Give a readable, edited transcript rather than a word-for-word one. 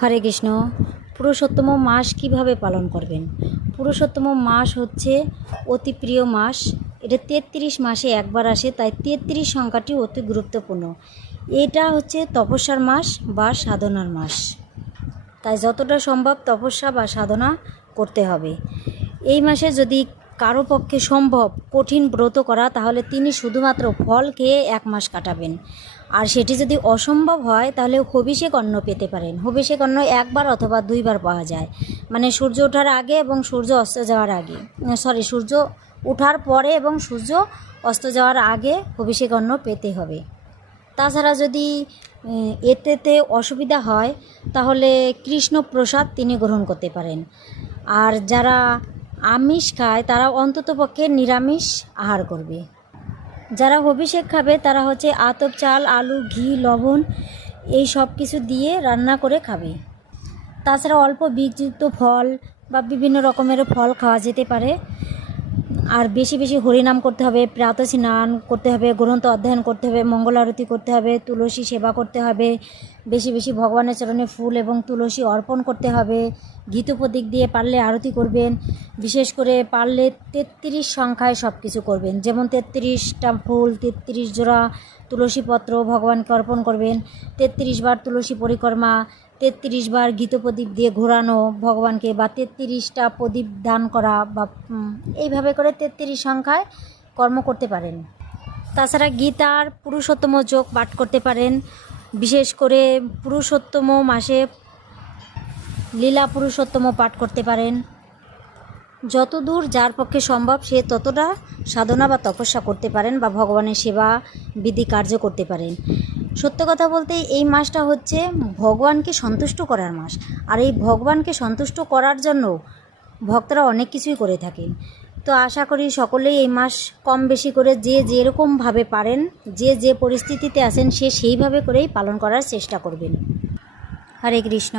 হরে কৃষ্ণ। পুরুষোত্তম মাস কিভাবে পালন করবেন? পুরুষোত্তম মাস হচ্ছে অতি প্রিয় মাস। এটা 33 মাসে একবার আসে, তাই 33 সংখ্যাটি অতি গুরুত্বপূর্ণ। এটা হচ্ছে তপস্যার মাস বা সাধনার মাস, তাই যতটা সম্ভব তপস্যা বা সাধনা করতে হবে। এই মাসে যদি কারো পক্ষে সম্ভব কঠিন ব্রত করা, তাহলে তিনি শুধুমাত্র ফল খেয়ে 1 মাস কাটাবেন। আর সেটি যদি অসম্ভব হয় তাহলে হবিষেক অন্ন পেতে পারেন। হবিষেক অন্ন 1 বার অথবা 2 বার পাওয়া যায়, মানে সূর্য ওঠার আগে এবং সূর্য অস্ত যাওয়ার আগে, সূর্য ওঠার পরে এবং সূর্য অস্ত যাওয়ার আগে হবিষেক অন্ন পেতে হবে। তাছাড়া যদি এতেতে অসুবিধা হয় তাহলে কৃষ্ণ প্রসাদ তিনি গ্রহণ করতে পারেন। আর যারা আমিষ খায় তারা অন্ততপক্ষে নিরামিষ আহার করবে। যারা অভিষেক খাবে তারা হচ্ছে আতপ চাল, আলু, ঘি, লবণ এই সব কিছু দিয়ে রান্না করে খাবে। তাছাড়া অল্প বীজযুক্ত ফল বা বিভিন্ন রকমের ফল খাওয়া যেতে পারে। আর বেশি বেশি হরিনাম করতে হবে, প্রাতঃ স্নান করতে হবে, গ্রন্থ অধ্যয়ন করতে হবে, মঙ্গল আরতি করতে হবে, তুলসী সেবা করতে হবে, বেশি বেশি ভগবানের চরণে ফুল এবং তুলসী অর্পণ করতে হবে। গীত প্রতীক দিয়ে পারলে আরতি করবেন। বিশেষ করে পারলে 33 সংখ্যায় সব কিছু করবেন, যেমন 33টা ফুল, 33 জোড়া তুলসীপত্র ভগবানকে অর্পণ করবেন। 33 বার তুলসী পরিক্রমা, 33 বার গীত প্রদীপ দিয়ে ঘোরানো ভগবানকে, বা 33টা প্রদীপ দান করা, বা এইভাবে করে 33 সংখ্যায় কর্ম করতে পারেন। তাছাড়া গীতার পুরুষোত্তম যোগ পাঠ করতে পারেন। বিশেষ করে পুরুষোত্তম মাসে লীলা পুরুষোত্তম পাঠ করতে পারেন। যতদূর যার পক্ষে সম্ভব সে ততটা সাধনা বা তপস্যা করতে পারেন, বা ভগবানের সেবা বিধি কার্য করতে পারেন। সত্য কথা বলতে এই মাসটা হচ্ছে ভগবানকে সন্তুষ্ট করার মাস। আর এই ভগবানকে সন্তুষ্ট করার জন্য ভক্তরা অনেক কিছুই করে থাকেন। তো আশা করি সকলেই এই মাস কম বেশি করে যে যেরকমভাবে পারেন, যে যে পরিস্থিতিতে আছেন সে সেইভাবে করেই পালন করার চেষ্টা করবেন। হরে কৃষ্ণ।